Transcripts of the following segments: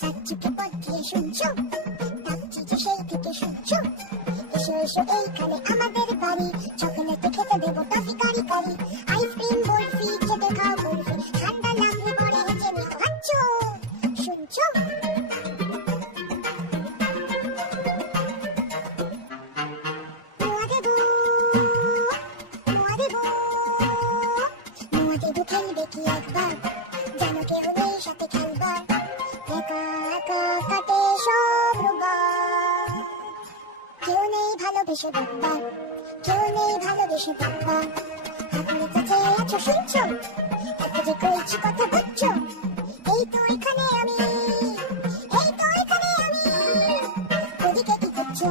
যাচ্ছিকে পথ দিয়ে শুনছো, ডাকছি যে সেই থেকে শুনছো, এসো এসো এইখানে আমাদের বাড়ি, চকোলেটে খেতে দেবো টফি কারি কারি, আইসক্রিম বরফি খেতে খাও বরফি, ঠান্ডা লাগলে পরে হেঁচে নিও হাঁচো, শুনছো? খেলবে কি একবার, জানো কেউ নেই সাথে খেলবার, একা একা কাটে সব রোববার, কেউ নেই ভালোবেসে বলবার, কেউ নেই ভালোবেসে বলবার, হাতের কাছে আছো শুনছো, এত যে কইছি কথা বুঝছো, এই তো এখানে আমি, এই তো এখানে আমি, ওদিকে কি করছো?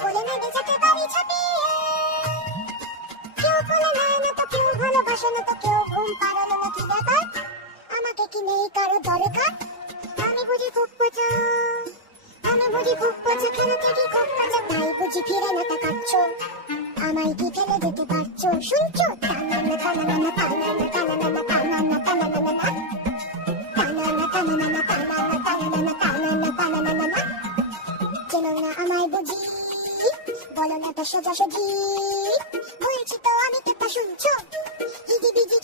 কোলে নেবে যাকে বাড়ি ছাপিয়ে, কেউ কোলে নেয় না তো কেউ ভালোবাসে না তো কেউ ঘুম পাড়ালো না, কি ব্যাপার আমাকে কি নেই কারো দরকার, আমি বুঝি খুব পচা, আমি বুঝি খুব পচা, খেলাতে কি খুব কাঁচা, তাই বুঝি ফিরে না তাকাচ্ছো, আমায় কি ফেলে যেতে পারছো, শুনছো? টানানা টানানা টানানা টানানা টানানা টানানা টানানা টানানা টানানা টানানা টানানা টানানা, চেনো না আমায় বুঝি, বলো না তো সোজাসুজি, বলছি তো আমি তো তা শুনছো, হিজি বিজি